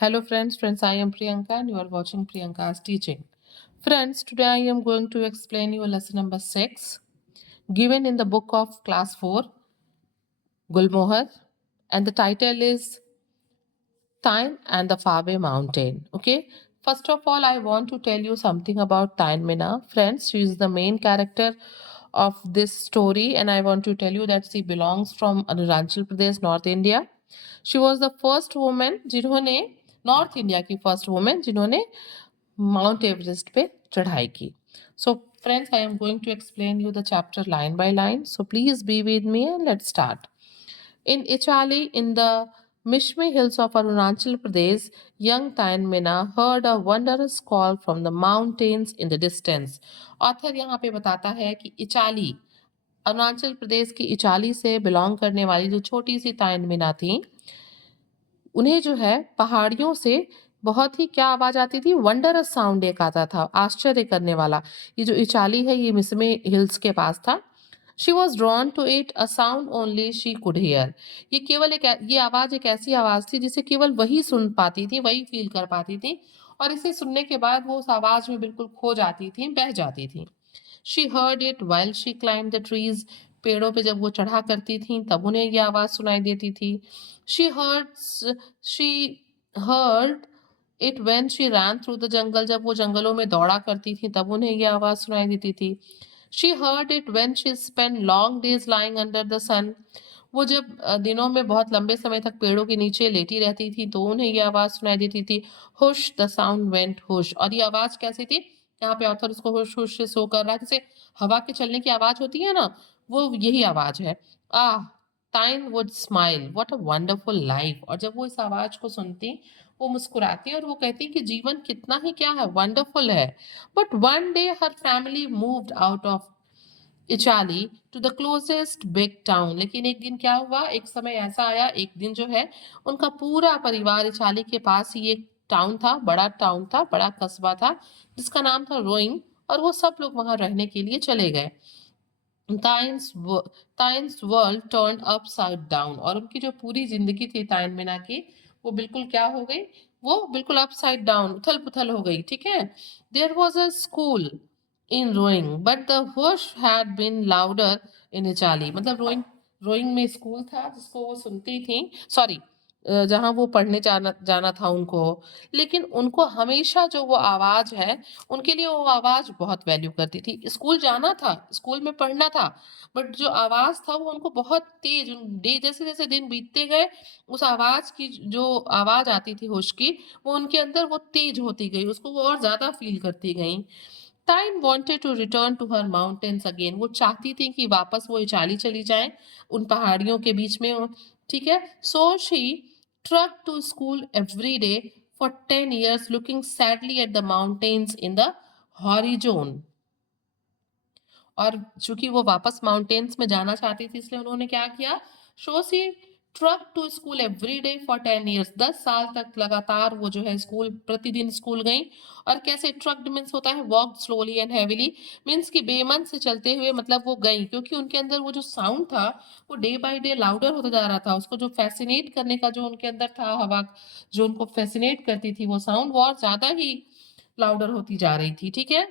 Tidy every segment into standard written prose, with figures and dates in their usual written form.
Hello friends, I am Priyanka and you are watching Priyanka's teaching. Friends, today I am going to explain you lesson number 6 given in the book of class 4 Gulmohar, and the title is Tyne and the Faraway Mountain. Okay, first of all I want to tell you something about Tyne Mina. Friends, she is the main character of this story and I want to tell you that she belongs from Arunachal Pradesh, North India. She was the first women जिन्होंने North India की first women जिन्होंने Mount Everest पे चढ़ाई की. So friends, I am going to explain you the chapter line by line, so please be with me and let's start. In Ichali, in the Mishmi Hills of Arunachal Pradesh, young Tain Mina heard a wondrous call from the mountains in the distance. Author यहाँ पे बताता है कि इचाली, अरुणाचल प्रदेश की इचाली से belong करने वाली जो छोटी सी ताइन मिना थी, उन्हें जो है पहाड़ियों से बहुत ही क्या आवाज आती थी, वंडरस साउंड एक आता था, आश्चर्य करने वाला. ये जो इचाली है ये मिसमे हिल्स के पास था. She was drawn to it, a sound only she could hear. ये केवल ये आवाज एक ऐसी आवाज थी जिसे केवल वही सुन पाती थी, वही फील कर पाती थी, और इसे सुनने के बाद वो उस आवाज में बिल्कुल खो जाती थी, बह जाती थी. She heard it while she climb the trees. पेड़ों पे जब वो चढ़ा करती थी तब उन्हें ये आवाज सुनाई देती थी. She heard it when she rain through the jungle. जब वो जंगलों में दौड़ा करती थी तब उन्हें ये आवाज सुनाई देती थी. She heard it when she spend long days lying under the sun. वो जब दिनों में बहुत लंबे समय तक पेड़ों के नीचे लेटी रहती थी तो उन्हें ये आवाज सुनाई देती थी. हुश द साउंड वेंट हुश. और ये आवाज कैसी थी, यहाँ पे ऑथर उसको हुश हुश से शो कर रहा है, जैसे हवा के चलने की आवाज होती है ना, वो यही आवाज है. Ah, Tine would smile, what a wonderful life. और जब वो इस आवाज को सुनती, वो मुस्कुराती और वो कहती कि जीवन कितना ही क्या है, वंडरफुल है. But one day her family moved out of Ichali to the closest big town. लेकिन एक दिन क्या हुआ, एक समय ऐसा आया, एक दिन जो है उनका पूरा परिवार इचाली के पास ही एक टाउन था, बड़ा कस्बा था जिसका नाम था रोइंग, और वो सब लोग वहां रहने के लिए चले गए. ताइन्स वर्ल्ड टर्न अपसाइड डाउन. और उनकी जो पूरी जिंदगी थी ताइन मिना की, वो बिल्कुल क्या हो गई, वो बिल्कुल अपसाइड डाउन, उथल पुथल हो गई. ठीक है. There was a school in Roing but the hush had been louder in Ichali. मतलब रोइंग रोइंग में स्कूल था जिसको वो सुनती थी, सॉरी, जहाँ वो पढ़ने जाना जाना था उनको, लेकिन उनको हमेशा जो वो आवाज है, उनके लिए वो आवाज बहुत वैल्यू करती थी. स्कूल जाना था, स्कूल में पढ़ना था, बट जो आवाज था वो उनको बहुत तेज, जैसे जैसे दिन बीतते गए उस आवाज की जो आवाज आती थी होश की, वो उनके अंदर वो तेज होती गई, उसको वो और ज्यादा फील करती गई. Tine wanted to return to her mountains again. वो चाहती थी कि वापस वो इचाली चली जाए उन पहाड़ियों के बीच में. ठीक है. So she trekked to school every day for 10 years, looking sadly at the mountains in the horizon. और चूंकि वो वापस माउंटेन्स में जाना चाहती थी, इसलिए उन्होंने क्या किया, so she trekked to school every day for 10 years. 10 साल तक लगातार वो जो है स्कूल, प्रतिदिन स्कूल गई. और कैसे, ट्रक्ड मीन्स होता है walk slowly and heavily, means कि बेमन से चलते हुए, मतलब वो गई क्योंकि उनके अंदर वो जो साउंड था वो डे बाय डे लाउडर होता जा रहा था. उसको जो फैसिनेट करने का जो उनके अंदर था, हवा जो उनको फैसिनेट करती थी, वो साउंड वो और ज्यादा ही लाउडर होती जा रही थी. ठीक है.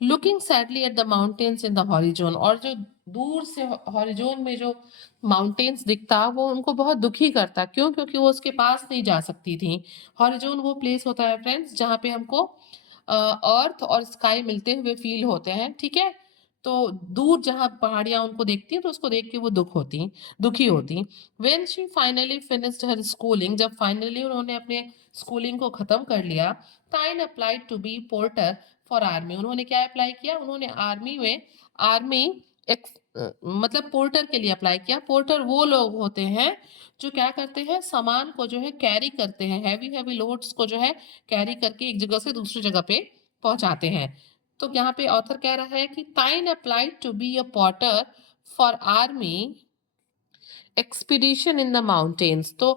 Looking sadly at the mountains in the horizon. और जो दूर से हॉरिजोन में जो माउंटेन्स दिखता, वो उनको बहुत दुखी करता. क्यों? क्योंकि वो उसके पास नहीं जा सकती थी. हॉरिजोन वो प्लेस होता है फ्रेंड्स जहाँ पे हमको अर्थ और स्काई मिलते हुए फील होते हैं. ठीक है. तो दूर जहाँ पहाड़ियां उनको देखती हैं तो उसको देख के वो दुखी होती. When she finally finished her schooling, जब फाइनली उन्होंने अपने स्कूलिंग को खत्म कर लिया, Tine applied to be porter for army. उन्होंने क्या अप्लाई किया, उन्होंने आर्मी मतलब पोर्टर के लिए अप्लाई किया. पोर्टर वो लोग होते हैं जो क्या करते हैं, सामान को जो है कैरी करते हैं, हैवी हैवी लोड्स को जो है कैरी करके एक जगह से दूसरी जगह पे पहुंचाते हैं. तो यहाँ पे ऑथर कह रहा है कि Tine applied to be a porter for army expedition in the mountains. तो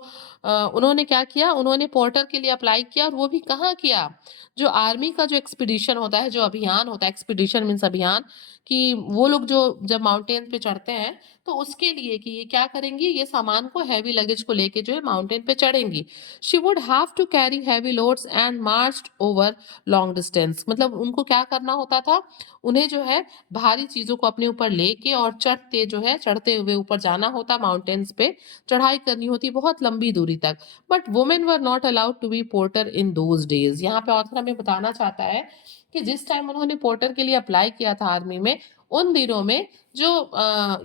उन्होंने क्या किया, उन्होंने पोर्टर के लिए अप्लाई किया, और वो भी कहाँ किया, जो आर्मी का जो एक्सपीडिशन होता है, जो अभियान होता है, एक्सपीडिशन मीन्स अभियान, कि वो लोग जो जब माउंटेन पे चढ़ते हैं तो उसके लिए कि ये क्या करेंगी, ये सामान को हैवी लगेज को लेके जो है माउंटेन पे चढ़ेंगी। She would have to carry heavy loads and marched over long distance. मतलब उनको क्या करना होता था, उन्हें जो है भारी चीजों को अपने ऊपर लेके और चढ़ते हुए ऊपर जाना होता माउंटेन्स पे, चढ़ाई करनी होती बहुत लंबी दूरी तक। But women were not allowed to be porter in those days. यहाँ पे ऑथर हमें बताना चाहता है कि जिस टाइम उन्होंने पोर्टर के लिए अप्लाई किया था आर्मी में, उन दिनों में जो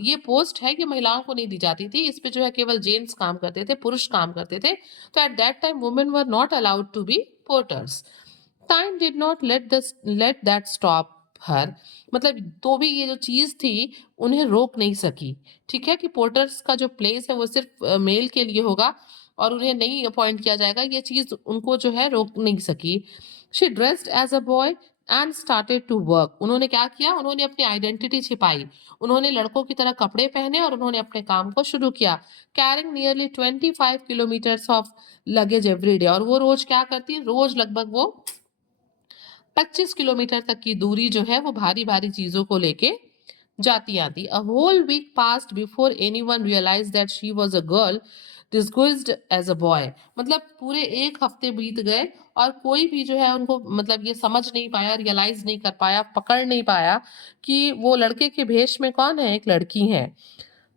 ये पोस्ट है कि महिलाओं को नहीं दी जाती थी, इस पे जो है केवल जेंट्स काम करते थे, पुरुष काम करते थे। तो at that time women were not allowed to be porters. Tine did not let that stop her. मतलब तो भी ये जो चीज थी उन्हें रोक नहीं सकी। ठीक है, कि पोर्टर्स का जो प्लेस है वो सिर्फ मेल के लिए होगा और उन्हें नहीं अपॉइंट किया जाएगा, ये चीज उनको जो है रोक नहीं सकी। She dressed as a boy and started to work. उन्होंने क्या किया, उन्होंने अपनी आइडेंटिटी छिपाई, उन्होंने लड़कों की तरह कपड़े पहने और उन्होंने अपने काम को शुरू किया। Carrying nearly 25 kilometres of luggage every day. और वो रोज क्या करती, रोज लगभग वो 25 किलोमीटर तक की दूरी जो है वो भारी भारी चीजों को लेके जाती आती। A whole week passed before anyone realise that she was a girl disguised as a boy. मतलब पूरे एक हफ्ते बीत गए और कोई भी जो है उनको मतलब ये समझ नहीं पाया, रियलाइज नहीं कर पाया, पकड़ नहीं पाया कि वो लड़के के भेष में कौन है, एक लड़की है।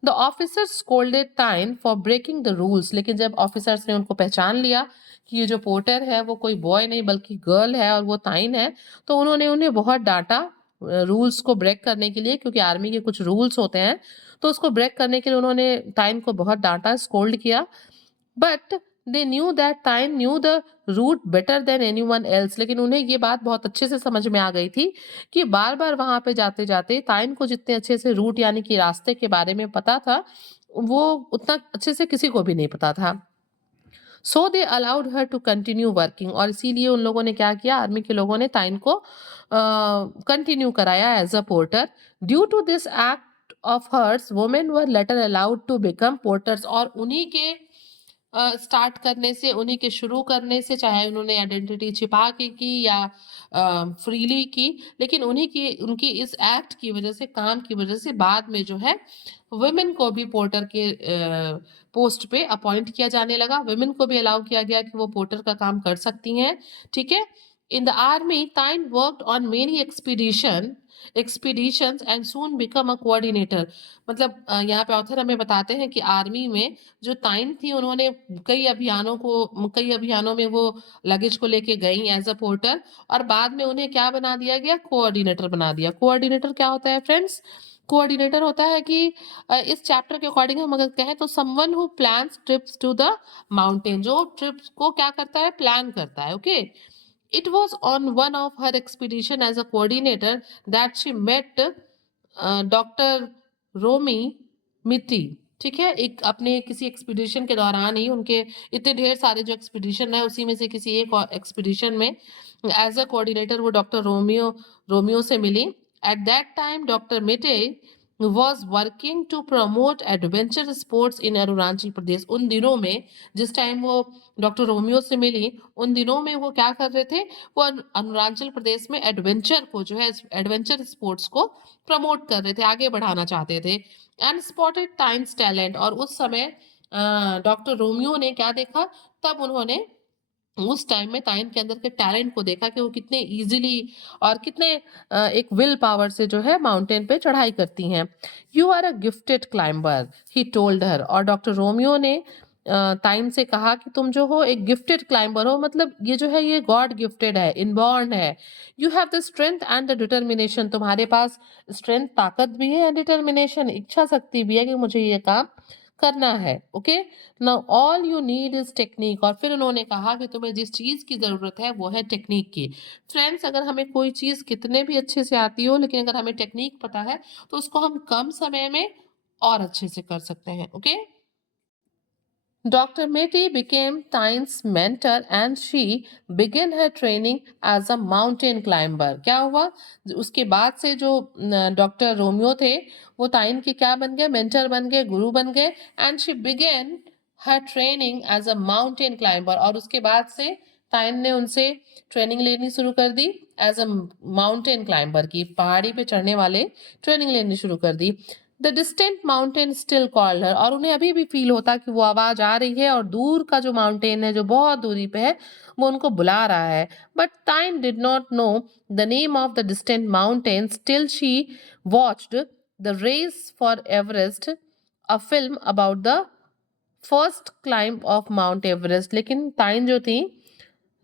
द ऑफिसर स्कोल्डेड टाइन फॉर ब्रेकिंग द रूल्स। लेकिन जब ऑफिसर्स ने उनको पहचान लिया कि ये जो पोर्टर है वो कोई बॉय नहीं बल्कि गर्ल है और वो ताइन है, तो उन्होंने उन्हें बहुत डांटा रूल्स को ब्रेक करने के लिए, क्योंकि आर्मी के कुछ रूल्स होते हैं, तो उसको ब्रेक करने के लिए उन्होंने ताइन को बहुत डांटा, स्कोल्ड किया। But they knew that Tine knew the route better than anyone else. लेकिन उन्हें ये बात बहुत अच्छे से समझ में आ गई थी कि बार बार वहां पे जाते जाते ताइन को जितने अच्छे से रूट यानी कि रास्ते के बारे में पता था, वो उतना अच्छे से किसी को भी नहीं पता था। So they allowed her to continue working. और इसीलिए उन लोगों ने क्या किया, आर्मी के लोगों ने ताइन को कंटिन्यू कराया as a porter. Due to this act of hers women were later allowed to become porters. और उन्हीं के स्टार्ट करने से, उन्हीं के शुरू करने से, चाहे उन्होंने आइडेंटिटी छिपा के की या फ्रीली की, लेकिन उन्हीं की उनकी इस एक्ट की वजह से, काम की वजह से बाद में जो है वुमेन को भी पोर्टर के पोस्ट पे अपॉइंट किया जाने लगा। वुमेन को भी अलाउ किया गया कि वो पोर्टर का काम कर सकती हैं। ठीक है। In the army Tine worked on many expeditions and soon become a coordinator. मतलब यहाँ पे ऑथर हमें बताते हैं कि आर्मी में जो ताइन थी उन्होंने कई अभियानों में वो लगेज को लेके गई एज अ पोर्टर, और बाद में उन्हें क्या बना दिया गया, कोऑर्डिनेटर बना दिया। कोऑर्डिनेटर क्या होता है फ्रेंड्स, कोऑर्डिनेटर होता है कि इस चैप्टर के अकॉर्डिंग हम अगर कहें तो someone who plans trips to the mountain, जो ट्रिप्स को क्या करता है, प्लान करता है। Okay. It was on one of her expedition as a coordinator that she met doctor Romi Mitti. ठीक है, एक अपने किसी एक्सपीडिशन के दौरान ही, उनके इतने ढेर सारे जो एक्सपीडिशन है उसी में से किसी एक एक्सपीडिशन में एज अ कोऑर्डिनेटर वो डॉक्टर रोमियो से मिली। At that time doctor Mitti was working to promote adventure sports in Arunachal Pradesh. उन दिनों में जिस टाइम वो डॉक्टर रोमियो से मिली, उन दिनों में वो क्या कर रहे थे, वो अरुणाचल प्रदेश में एडवेंचर को जो है, एडवेंचर स्पोर्ट्स को प्रमोट कर रहे थे, आगे बढ़ाना चाहते थे। And spotted times talent. और उस समय डॉक्टर रोमियो ने क्या देखा, तब उन्होंने उस टाइम में ताइन के अंदर के टैलेंट को देखा कि वो कितने इजीली और कितने एक विल पावर से जो है माउंटेन पे चढ़ाई करती हैं। You are a gifted climber he told her. और डॉक्टर रोमियो ने ताइन से कहा कि तुम जो हो एक गिफ्टेड क्लाइंबर हो, मतलब ये जो है ये गॉड गिफ्टेड है, इनबॉर्न है। You have the strength and the determination. तुम्हारे पास स्ट्रेंथ, ताकत भी है, एंड डिटर्मिनेशन, इच्छा शक्ति भी है कि मुझे ये काम करना है। Okay. Now all you need is technique. और फिर उन्होंने कहा कि तुम्हें जिस चीज की जरूरत है वो है टेक्निक की। फ्रेंड्स, अगर हमें कोई चीज कितने भी अच्छे से आती हो, लेकिन अगर हमें टेक्निक पता है तो उसको हम कम समय में और अच्छे से कर सकते हैं। Okay. Dr. Meti became Tyne's mentor and she began her training as a mountain climber. क्या हुआ, उसके बाद से जो डॉक्टर रोमियो थे वो ताइन के क्या बन गए, मेंटर बन गए, गुरु बन गए। And she began her training as a mountain climber. और उसके बाद से ताइन ने उनसे ट्रेनिंग लेनी शुरू कर दी एज अ माउंटेन क्लाइंबर की, पहाड़ी पे चढ़ने वाले ट्रेनिंग लेनी शुरू कर दी। The distant mountain still called her, और उन्हें अभी भी फील होता कि वो आवाज आ रही है और दूर का जो माउंटेन है जो बहुत दूरी पे है वो उनको बुला रहा है. But Tine did not know the name of the distant mountain. Still she watched the race for Everest, a film about the first climb of Mount Everest. लेकिन टाइन जो थी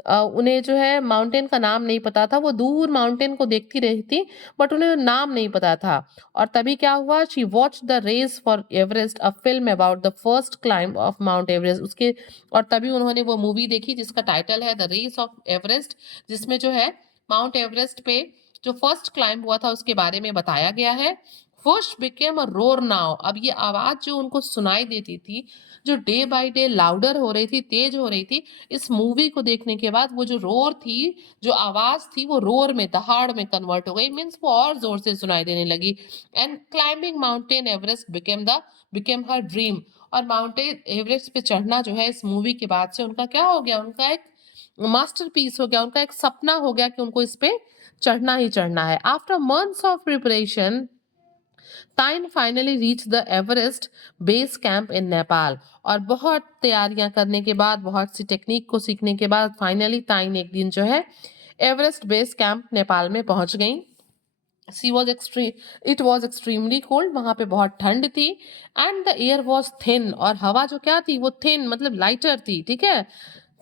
उन्हें जो है माउंटेन का नाम नहीं पता था. वो दूर माउंटेन को देखती रही थी बट उन्हें नाम नहीं पता था. और तभी क्या हुआ, she watch the race for Everest, a film about the first climb of Mount Everest. उसके और तभी उन्होंने वो मूवी देखी जिसका टाइटल है द रेस ऑफ एवरेस्ट, जिसमें जो है माउंट एवरेस्ट पे जो फर्स्ट क्लाइंब हुआ था उसके बारे में बताया गया है. First became a roar now. अब ये आवाज जो उनको सुनाई देती थी, जो डे बाय डे लाउडर हो रही थी, तेज हो रही थी, इस मूवी को देखने के बाद वो जो रोर थी, जो आवाज थी, वो रोर में, दहाड़ में कन्वर्ट हो गई. मीन्स वो और जोर से सुनाई देने लगी. And climbing mountain Everest became her dream. और माउंटेन एवरेस्ट पे चढ़ना जो है इस मूवी के बाद से उनका क्या हो गया, उनका एक मास्टरपीस हो गया, उनका एक सपना हो गया कि उनको इस पे चढ़ना ही चढ़ना है. आफ्टर मंथ्स ऑफ प्रिपरेशन, टाइन finally reach the Everest base camp in Nepal. और बहुत तैयारियां करने के बाद, बहुत सी टेक्निक को सीखने के बाद फाइनली टाइन एक दिन जो है एवरेस्ट बेस कैंप नेपाल में पहुंच गई. It was extremely cold. वहां पे बहुत ठंड थी. And the air was thin. और हवा जो क्या थी वो थिन मतलब लाइटर थी. ठीक है.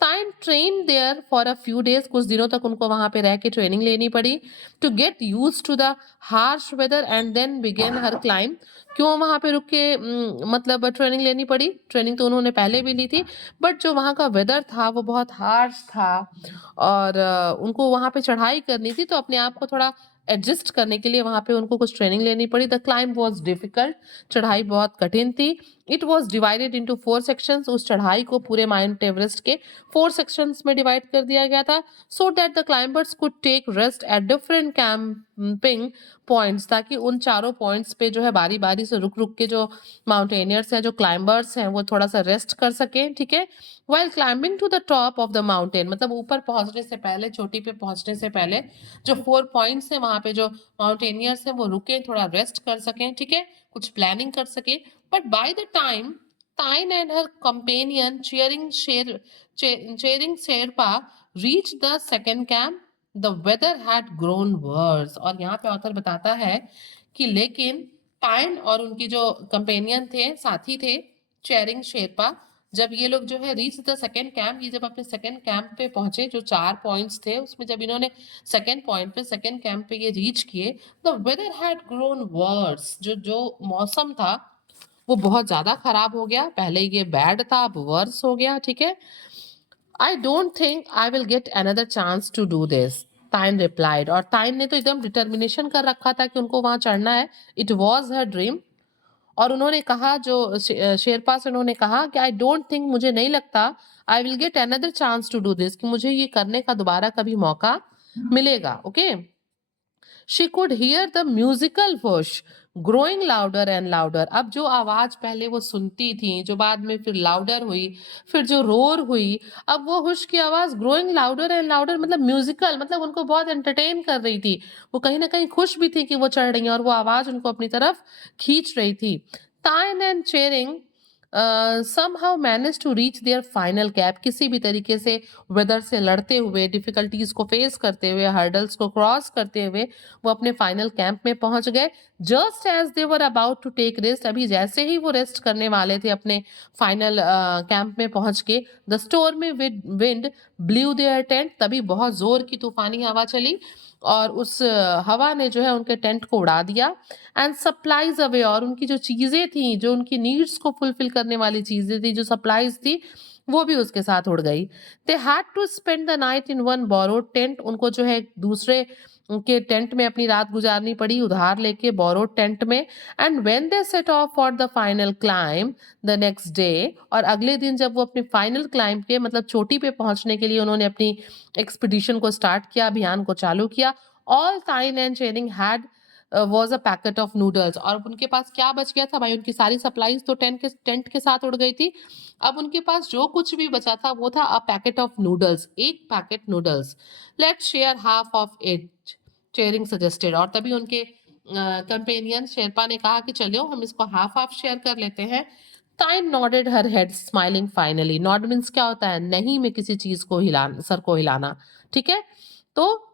Time train there for a few days. कुछ दिनों तक उनको वहां पे रह के ट्रेनिंग लेनी पड़ी to get use to the harsh weather and then began her climb. क्यों वहां पे रुक के मतलब ट्रेनिंग लेनी पड़ी? ट्रेनिंग तो उन्होंने पहले भी ली थी बट जो वहां का वेदर था वो बहुत हार्श था और उनको वहां पे चढ़ाई करनी थी तो अपने आप को थोड़ा एडजस्ट करने के लिए वहां पे उनको कुछ ट्रेनिंग लेनी पड़ी. The climb was difficult. चढ़ाई बहुत कठिन थी. It was divided into 4 sections. उस चढ़ाई को पूरे माउंट एवरेस्ट के 4 सेक्शंस में डिवाइड कर दिया गया था so that the climbers could take rest at different camping points. ताकि उन चारों पॉइंट्स पे जो है बारी बारी से रुक रुक के जो माउंटेनियर्स हैं, जो क्लाइंबर्स हैं, वो थोड़ा सा रेस्ट कर सकें. ठीक है. While climbing to the top of the mountain, मतलब ऊपर पहुंचने से पहले, चोटी पे पहुंचने से पहले जो 4 पॉइंट्स हैं वहां पे जो माउंटेनियर्स हैं वो रुके, थोड़ा रेस्ट कर सकें. ठीक है. कुछ प्लानिंग कर सके. But by the time Tyne and her companion cheering Sherpa reached the second camp, the weather had grown worse. और यहाँ पे ऑथर बताता है कि लेकिन टाइन और उनकी जो कंपेनियन थे, साथी थे, चेयरिंग शेरपा, जब ये लोग जो है रीच द सेकेंड कैंप, ये जब अपने सेकेंड कैंप पे पहुंचे, जो 4 पॉइंट्स थे उसमें जब इन्होंने सेकेंड पॉइंट पे, सेकेंड कैंप पे ये रीच किए, the weather had grown worse. जो जो मौसम था वो बहुत ज्यादा खराब हो गया. पहले ये बैड था, अब वर्स हो गया. ठीक है. I don't think I will get another chance to do this, Tine replied. और ताइन ने तो एकदम डिटर्मिनेशन कर रखा था कि उनको वहां चढ़ना है. It was her dream. और उन्होंने कहा, जो शेरपा से उन्होंने कहा कि आई डोंट थिंक, मुझे नहीं लगता, I will get another chance to do this, कि मुझे ये करने का दोबारा कभी मौका मिलेगा. Okay. She could hear the musical whoosh growing louder and louder. अब जो आवाज पहले वो सुनती थी, जो बाद में फिर लाउडर हुई, फिर जो रोर हुई, अब वो हुश की आवाज ग्रोइंग लाउडर एंड लाउडर, मतलब म्यूजिकल, मतलब उनको बहुत एंटरटेन कर रही थी. वो कहीं ना कहीं खुश भी थी कि वो चढ़ रही हैं और वो आवाज उनको अपनी तरफ खींच रही थी. टाइन and Charing somehow managed to reach their final cap. किसी भी तरीके से वेदर से लड़ते हुए, डिफिकल्टीज को फेस करते हुए, हर्डल्स को क्रॉस करते हुए वो अपने फाइनल कैंप में पहुंच गए. Just as they were about to take rest, अभी जैसे ही वो रेस्ट करने वाले थे अपने फाइनल कैंप में पहुंच के, the stormy wind blew their tent. तभी बहुत जोर की तूफानी हवा चली और उस हवा ने जो है उनके टेंट को उड़ा दिया. एंड सप्लाईज अवे, और उनकी जो चीजें थी, जो उनकी नीड्स को फुलफिल करने वाली चीजें थी, जो सप्लाईज थी, वो भी उसके साथ उड़ गई. They had to spend the night in one borrowed tent. उनको जो है दूसरे के टेंट में अपनी रात गुजारनी पड़ी, उधार लेके बोरोड टेंट में. And when they set of for the final climb the next day, और अगले दिन जब वो अपने फाइनल क्लाइंब के, मतलब चोटी पे पहुंचने के लिए उन्होंने अपनी एक्सपीडिशन को स्टार्ट किया, अभियान को चालू किया. ऑल टाइन and Charing had was a packet of noodles. और उनके पास क्या बच गया था भाई? उनकी सारी सप्लाईज तो टेंट के साथ उड़ गई थी. अब उनके पास जो कुछ भी बचा था वो था अ पैकेट ऑफ नूडल्स, एक packet noodles. Let's share half of it, Chhiring suggested. और तभी उनके कंपेनियन शेरपा ने कहा कि चलो हम इसको हाफ हाफ शेयर कर लेते हैं। Tine nodded her head smiling finally. Nod means क्या होता है? नहीं में किसी चीज को हिलाना, सर को हिलाना। ठीक है, तो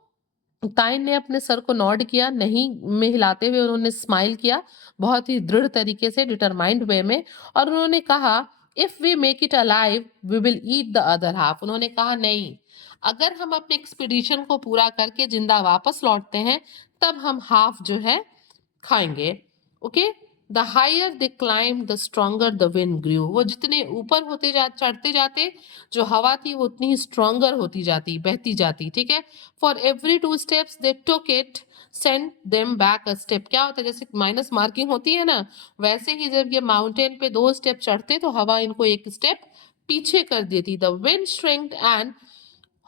ताइन ने अपने सर को नॉड किया, नहीं में हिलाते हुए उन्होंने स्माइल किया, बहुत ही दृढ़ तरीके से, डिटरमाइंड वे में, और उन्होंने कहा if we make it alive we will eat the other half. उन्होंने कहा नहीं, अगर हम अपने एक्सपीडिशन को पूरा करके जिंदा वापस लौटते हैं तब हम हाफ जो है खाएंगे। Okay, the higher they climb the stronger the wind grew. वो जितने ऊपर होते चढ़ते जाते, जो हवा थी वो उतनी ही स्ट्रॉन्गर होती जाती, बहती जाती। ठीक है, for every 2 steps they took it send them back a step. क्या होता है? जैसे माइनस मार्किंग होती है ना, वैसे ही जब ये माउंटेन पे 2 स्टेप चढ़ते तो हवा इनको 1 स्टेप पीछे कर देती। The wind strength and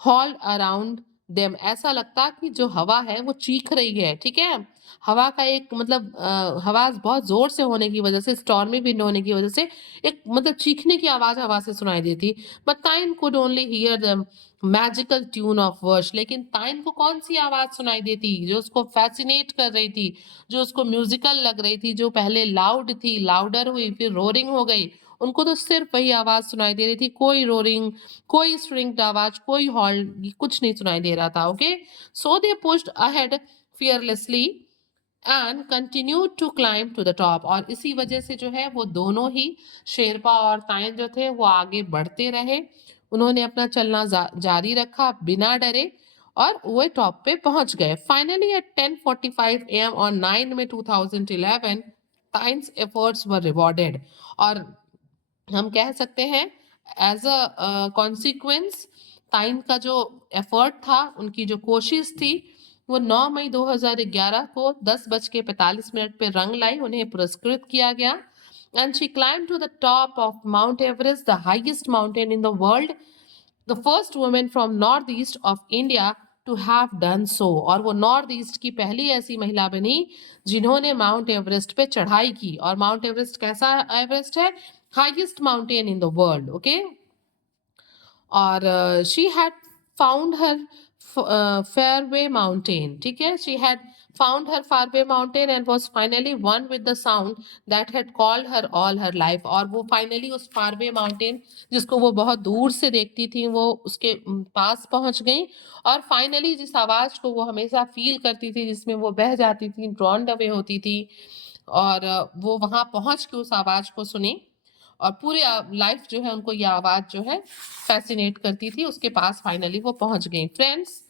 hall around them. ऐसा लगता कि जो हवा है वो चीख रही है। ठीक है, हवा का एक मतलब हवा बहुत जोर से होने की वजह से, स्टॉर्मी विंड होने की वजह से एक मतलब चीखने की आवाज हवा से सुनाई देती। But Tine could only hear the magical tune of वर्श। लेकिन ताइन को कौन सी आवाज सुनाई देती जो उसको फैसिनेट कर रही थी, जो उसको म्यूजिकल लग रही थी, जो पहले लाउड थी, लाउडर हुई, फिर रोरिंग हो गई। उनको तो सिर्फ वही आवाज सुनाई दे रही थी, कोई रोरिंग, कोई स्ट्रिंग्ड आवाज, कोई हॉल, कुछ नहीं सुनाई दे रहा था। Okay, so they pushed ahead fearlessly and continue to climb to the top. और इसी वजह से जो है वो दोनों ही, शेरपा और ताइन जो थे वो आगे बढ़ते रहे। उन्होंने अपना चलना जारी रखा बिना डरे, और वो टॉप पे पहुंच गए। फाइनली एट 10:45 AM ऑन 9 में 2011 ताइन्स एफर्ट्स वर रिवॉर्डेड। और हम कह सकते हैं एज अ कॉन्सिक्वेंस ताइन का जो एफर्ट था, उनकी जो कोशिश थी, वो 9 मई 2011 को 10:45 पे रंग लाई, उन्हें पुरस्कृत किया गया। And she climb to the top of Mount Everest, the highest mountain in the world, the first women from North East of India to have done so. और वो नॉर्थ ईस्ट की पहली ऐसी महिला बनी जिन्होंने माउंट एवरेस्ट पे चढ़ाई की। और माउंट एवरेस्ट कैसा एवरेस्ट है? Highest mountain in the world. Okay, और she had found her faraway mountain. ठीक है, she had found her faraway mountain and was finally one with the sound that had called her all her life. और वो finally उस फारवे mountain जिसको वो बहुत दूर से देखती थी, वो उसके पास पहुंच गई, और फाइनली जिस आवाज को वो हमेशा फील करती थी, जिसमें वो बह जाती थी, ड्रॉन अवे होती थी, और वो वहां पहुंच के उस आवाज को सुनी, और पूरे लाइफ जो है उनको ये आवाज जो है फैसिनेट करती थी। उसके पास फाइनली वो पहुंच गई। Friends,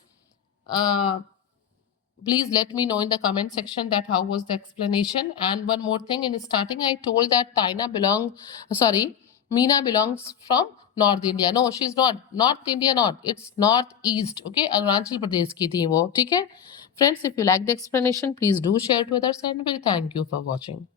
please let me know in the comment section that how was the explanation. And one more thing, in starting I told that Meena belongs from North India. No, she's not North India, not, it's Northeast. Okay, Arunachal Pradesh की थी वो। ठीक है friends, if you like the explanation please do share to others, and will thank you for watching.